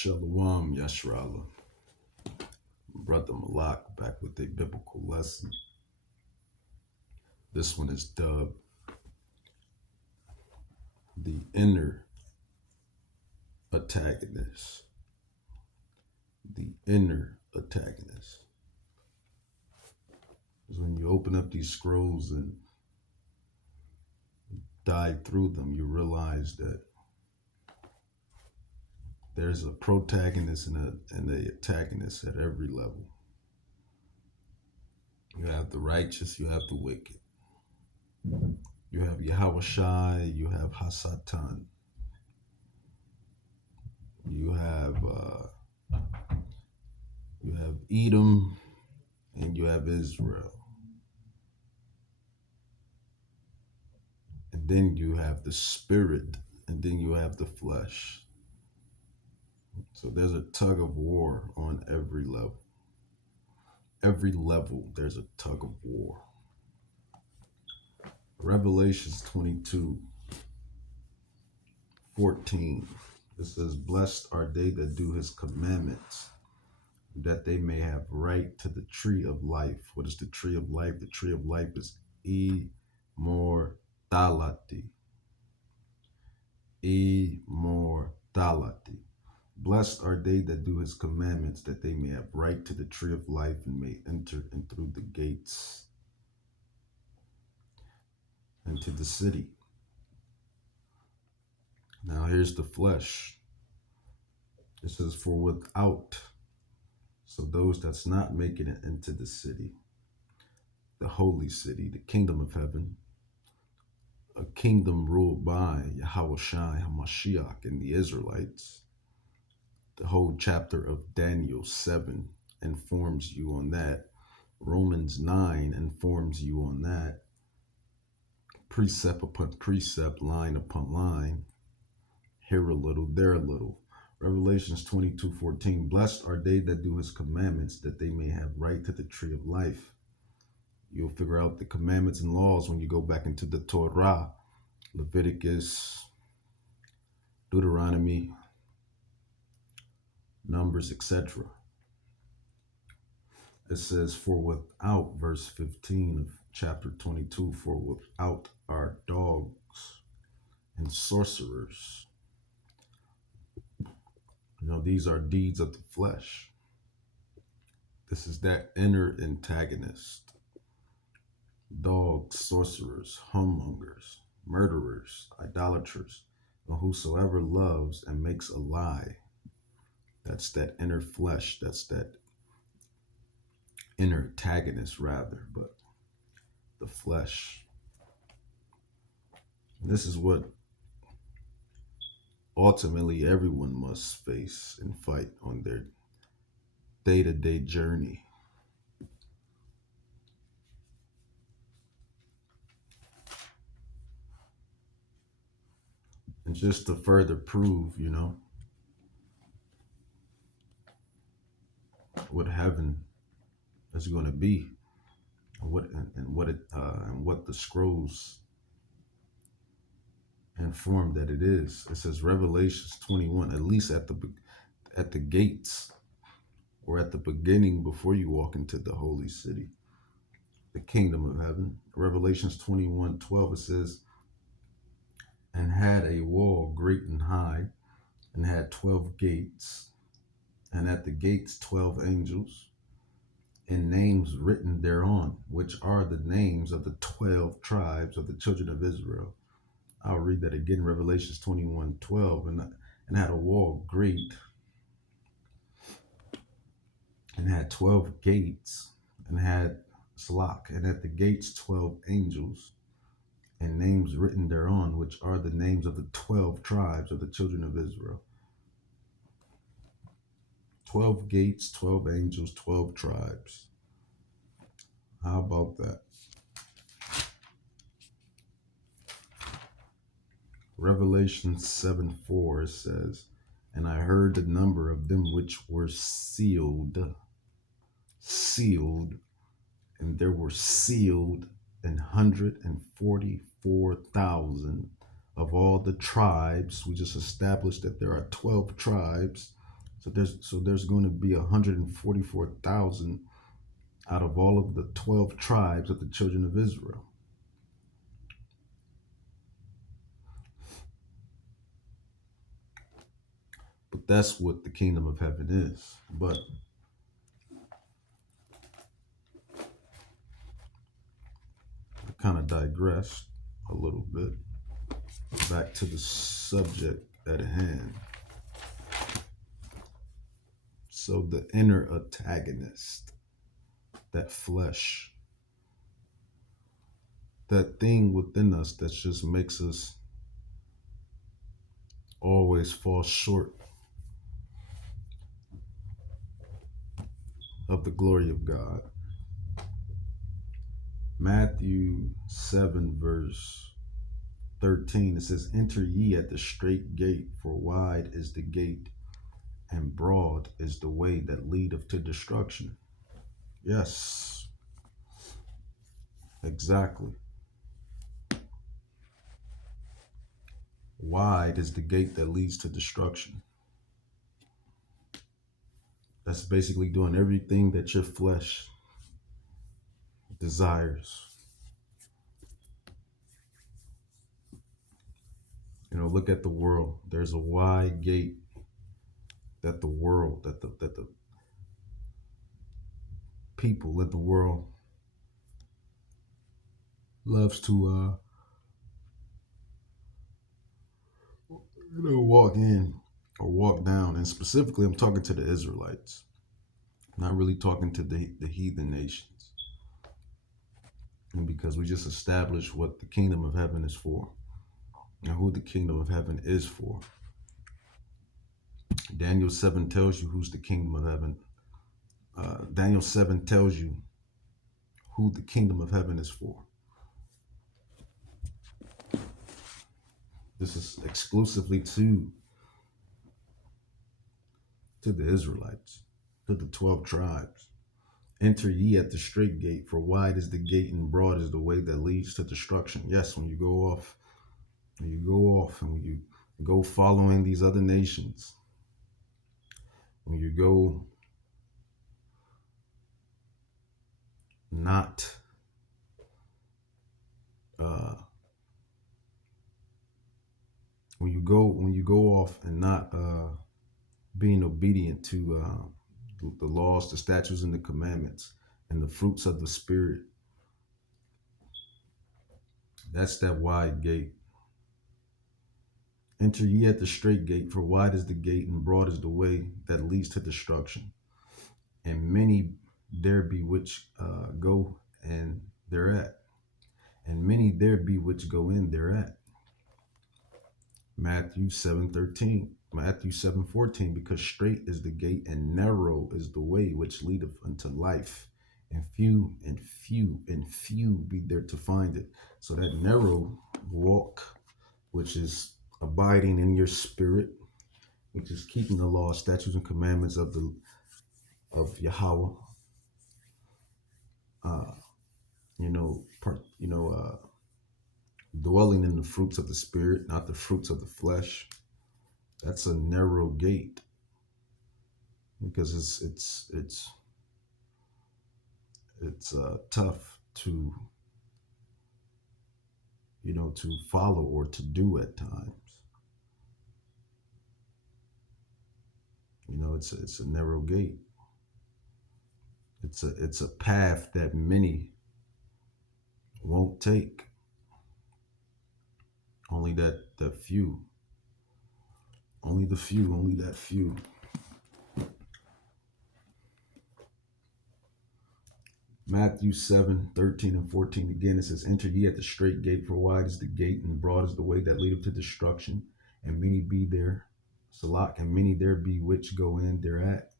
Shalom Yashrala. Brother Malak back with a biblical lesson. This one is dubbed The Inner Antagonist. The Inner Antagonist. Because when you open up these scrolls and dive through them, you realize that there's a protagonist and an antagonist at every level. You have the righteous, you have the wicked. You have Yahushai, you have Hasatan. You have Edom, and you have Israel. And then you have the spirit, and then you have the flesh. So there's a tug of war on every level. Every level, there's a tug of war. Revelations 22:14. It says, "Blessed are they that do his commandments, that they may have right to the tree of life." What is the tree of life? The tree of life is immortality. Immortality. Blessed are they that do his commandments, that they may have right to the tree of life and may enter in through the gates into the city. Now here's the flesh. It says, "For without," so those that's not making it into the city, the holy city, the kingdom of heaven, a kingdom ruled by Yahushai HaMashiach and the Israelites. The whole chapter of Daniel 7 informs you on that. Romans 9 informs you on that. Precept upon precept, line upon line. Here a little, there a little. Revelations 22:14. "Blessed are they that do his commandments, that they may have right to the tree of life." You'll figure out the commandments and laws when you go back into the Torah, Leviticus, Deuteronomy, Numbers, etc. It says, "For without," verse 15 of chapter 22, "for without are dogs and sorcerers." These are deeds of the flesh. This is that inner antagonist. Dogs, sorcerers, homemongers, murderers, idolaters, and whosoever loves and makes a lie. That's that inner flesh. That's that inner antagonist, rather, but the flesh. And this is what ultimately everyone must face and fight on their day-to-day journey. And just to further prove, what heaven is going to be, what the scrolls inform that it is. It says Revelations 21, at least at the gates, or at the beginning before you walk into the holy city, the kingdom of heaven. Revelations 21:12, it says, "And had a wall great and high, and had 12 gates, and at the gates 12 angels, and names written thereon, which are the names of the 12 tribes of the children of Israel." I'll read that again, Revelations 21:12, "And had a wall great, and had 12 gates, and had Salak, and at the gates 12 angels, and names written thereon, which are the names of the 12 tribes of the children of Israel." 12 gates, 12 angels, 12 tribes. How about that? Revelation 7:4 says, "And I heard the number of them which were sealed, and there were sealed 144,000 of all the tribes." We just established that there are 12 tribes So there's going to be 144,000 out of all of the 12 tribes of the children of Israel. But that's what the kingdom of heaven is. But I kind of digressed a little bit. Back to the subject at hand. So the inner antagonist, that flesh, that thing within us that just makes us always fall short of the glory of God. Matthew 7, verse 13, it says, "Enter ye at the straight gate, for wide is the gate, and broad is the way that leadeth to destruction." Yes, exactly. Wide is the gate that leads to destruction. That's basically doing everything that your flesh desires. Look at the world. There's a wide gate that the people in the world loves to walk in or walk down. And specifically, I'm talking to the Israelites, not really talking to the heathen nations. And because we just established what the kingdom of heaven is for and who the kingdom of heaven is for. Daniel 7 tells you who's the kingdom of heaven. Daniel 7 tells you who the kingdom of heaven is for. This is exclusively to the Israelites, to the 12 tribes. "Enter ye at the straight gate, for wide is the gate and broad is the way that leads to destruction." Yes, when you go off and when you go following these other nations, when you go not when you go off and not being obedient to the laws, the statutes, and the commandments, and the fruits of the Spirit, that's that wide gate. "Enter ye at the straight gate, for wide is the gate and broad is the way that leads to destruction, and many there be which go and thereat, and many there be which go in thereat." Matthew 7:14, "Because straight is the gate and narrow is the way which leadeth unto life, and few be there to find it." So that narrow walk, which is abiding in your spirit, which is keeping the law, statutes, and commandments of Yahweh, dwelling in the fruits of the Spirit, not the fruits of the flesh. That's a narrow gate, because it's tough to follow or to do at times. It's a narrow gate. It's a path that many won't take. Only that few. Only the few. Only that few. Matthew 7:13 and 14. Again, it says, "Enter ye at the straight gate, for wide is the gate and broad is the way that leadeth to destruction, and many be there, Salak, and many there be which go in thereat."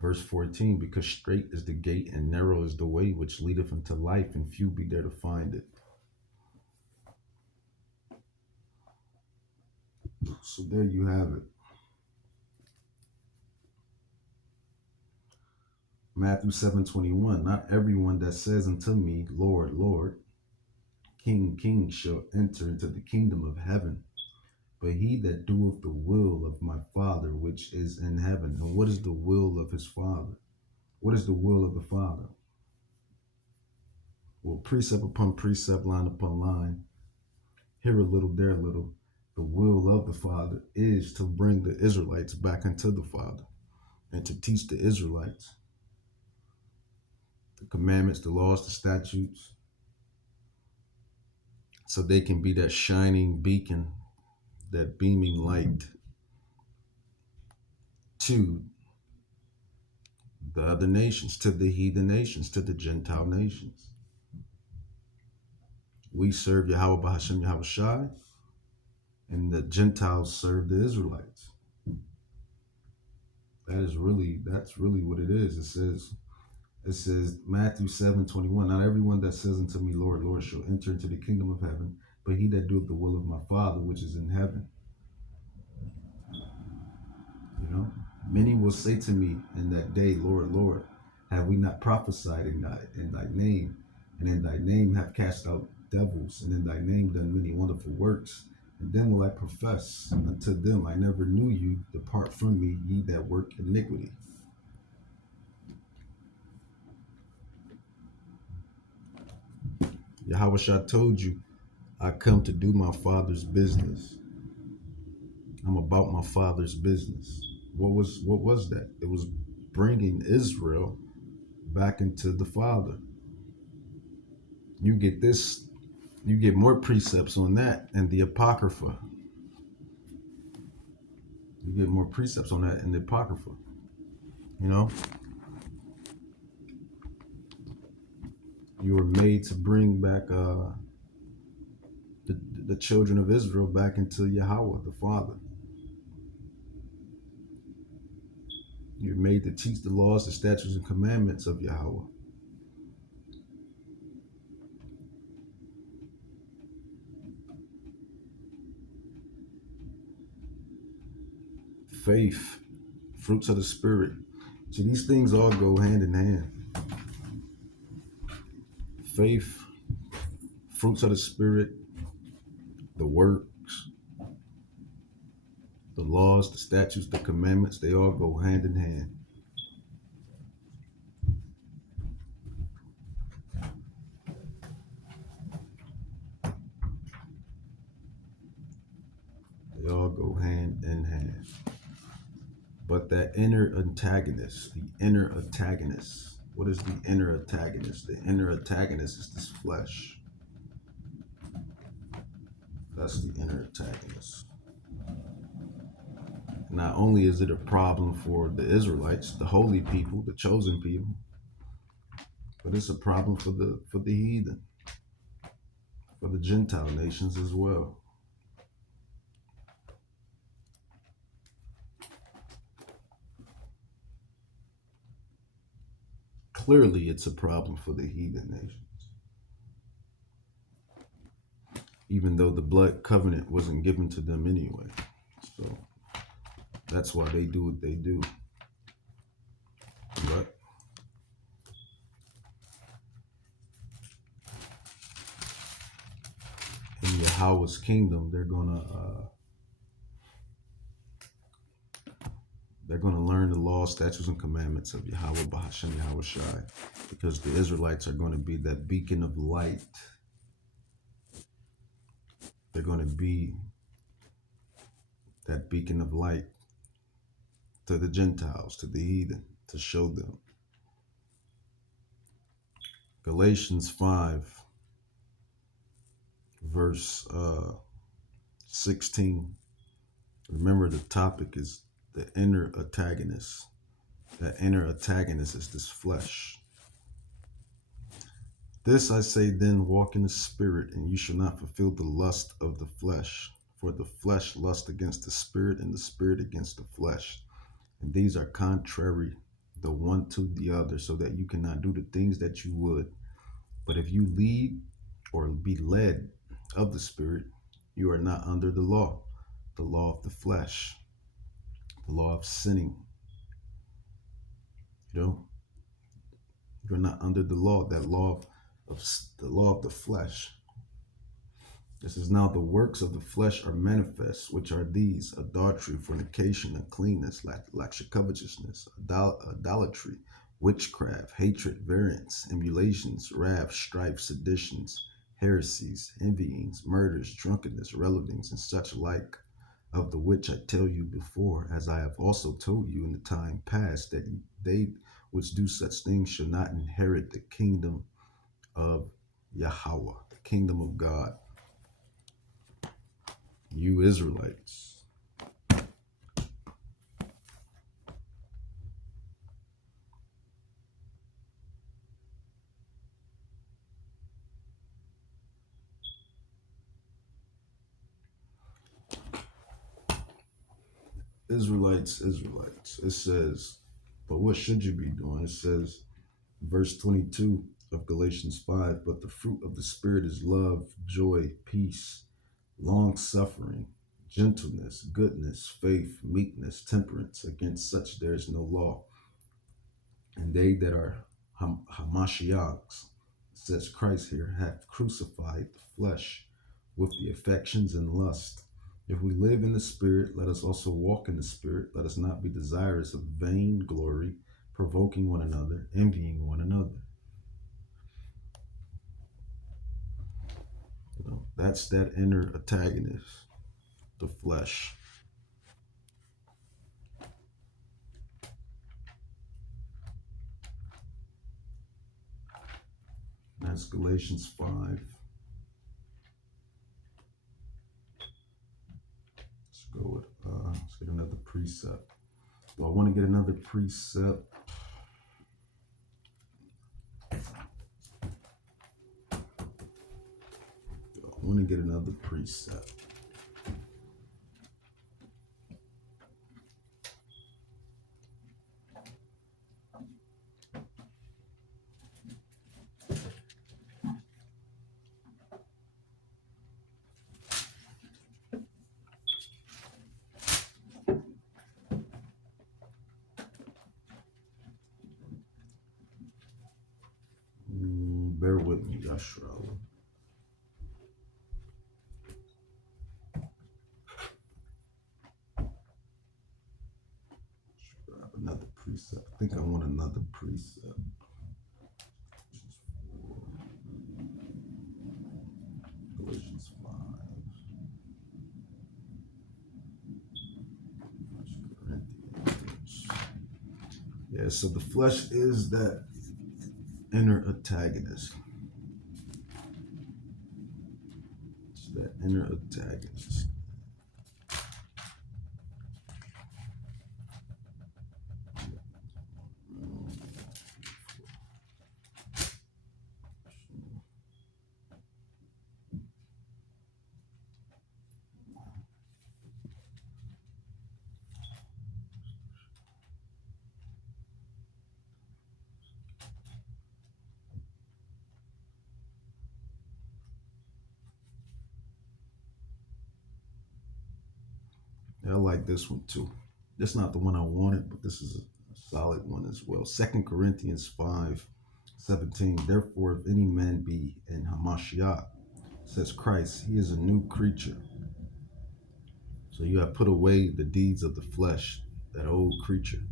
Verse 14, "Because straight is the gate and narrow is the way which leadeth unto life, and few be there to find it." So there you have it. Matthew 7:21, "Not everyone that says unto me, Lord, Lord, King, King, shall enter into the kingdom of heaven, but he that doeth the will of my Father which is in heaven. And what is the will of his Father? What is the will of the Father? Well, precept upon precept, line upon line, here a little, there a little. The will of the Father is to bring the Israelites back unto the Father and to teach the Israelites the commandments, the laws, the statutes, so they can be that shining beacon, that beaming light to the other nations, to the heathen nations, to the Gentile nations. We serve Yahweh Bahashem Yahweh Shai, and the Gentiles serve the Israelites. That's really what it is. It says Matthew 7:21. Not everyone that says unto me, Lord, Lord, shall enter into the kingdom of heaven, but he that doeth the will of my Father which is in heaven. You know, many will say to me in that day, Lord, Lord, have we not prophesied in thy name, and in thy name have cast out devils, and in thy name done many wonderful works? And then will I profess unto them, I never knew you. Depart from me, ye that work iniquity. Yahweh Shah told you, I come to do my Father's business. I'm about my Father's business. What was that? It was bringing Israel back into the Father. You get this, you get more precepts on that in the Apocrypha. You get more precepts on that in the Apocrypha. You know, you were made to bring back the children of Israel back into Yahweh, the Father. You're made to teach the laws, the statutes, and commandments of Yahweh. Faith, fruits of the Spirit. See, these things all go hand in hand. Faith, fruits of the Spirit, the works, the laws, the statutes, the commandments, they all go hand in hand. They all go hand in hand. But that inner antagonist, what is the inner antagonist? The inner antagonist is this flesh. That's the inner antagonist. Not only is it a problem for the Israelites, the holy people, the chosen people, but it's a problem for the heathen, for the Gentile nations as well. Clearly, it's a problem for the heathen nations, even though the blood covenant wasn't given to them anyway. So that's why they do what they do. But in Yahweh's kingdom, they're gonna learn the law, statutes, and commandments of Yahweh Bahashem Yahweh Shai, because the Israelites are going to be that beacon of light. They're going to be that beacon of light to the Gentiles, to the heathen, to show them. Galatians 5, verse 16. Remember, the topic is the inner antagonist. That inner antagonist is this flesh. This I say then, walk in the spirit, and you shall not fulfill the lust of the flesh. For the flesh lusts against the spirit, and the spirit against the flesh. And these are contrary the one to the other, so that you cannot do the things that you would. But if you lead or be led of the Spirit, you are not under the law of the flesh, the law of sinning. You know, you're not under the law, that law of the law of the flesh. This is now the works of the flesh are manifest, which are these: adultery, fornication, uncleanness, lack of covetousness, idolatry, witchcraft, hatred, variance, emulations, wrath, strife, seditions, heresies, envyings, murders, drunkenness, revelings, and such like, of the which I tell you before, as I have also told you in the time past, that they which do such things shall not inherit the kingdom of Yahweh, the kingdom of God. You Israelites. Israelites. It says, but what should you be doing? It says, verse 22 of Galatians 5, but the fruit of the Spirit is love, joy, peace, long suffering, gentleness, goodness, faith, meekness, temperance. Against such there is no law. And they that are Hamashiachs, says Christ here, have crucified the flesh with the affections and lust. If we live in the Spirit, let us also walk in the Spirit. Let us not be desirous of vain glory, provoking one another, envying one another. That's that inner antagonist, the flesh. That's Galatians 5. Let's go with, let's get another precept. Do I want to get another precept? I want to get another precept. Bear with me, Yashra. Grab another precept. I think I want another precept. Galatians 5. Corinthians. Yeah, so the flesh is that inner antagonist. It's that inner antagonist. Yeah, I like this one too. This is not the one I wanted, but this is a solid one as well. 2 Corinthians 5:17. Therefore, if any man be in Hamashiach, says Christ, he is a new creature. So you have put away the deeds of the flesh, that old creature.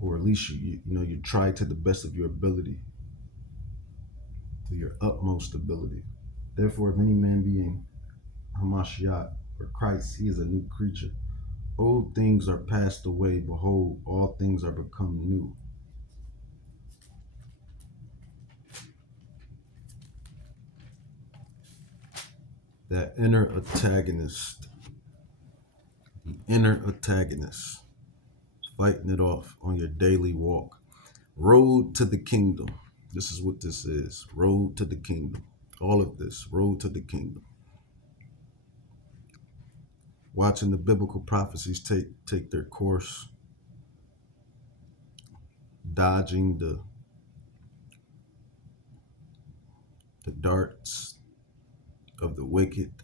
Or at least you try to the best of your ability, to your utmost ability. Therefore, if any man be in Hamashiach, or Christ, he is a new creature. Old things are passed away. Behold, all things are become new. That inner antagonist, the inner antagonist, fighting it off on your daily walk. Road to the kingdom. This is what this is. Road to the kingdom. All of this, road to the kingdom. Watching the biblical prophecies take their course, dodging the darts of the wicked,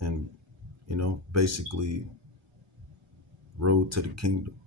and basically road to the kingdom.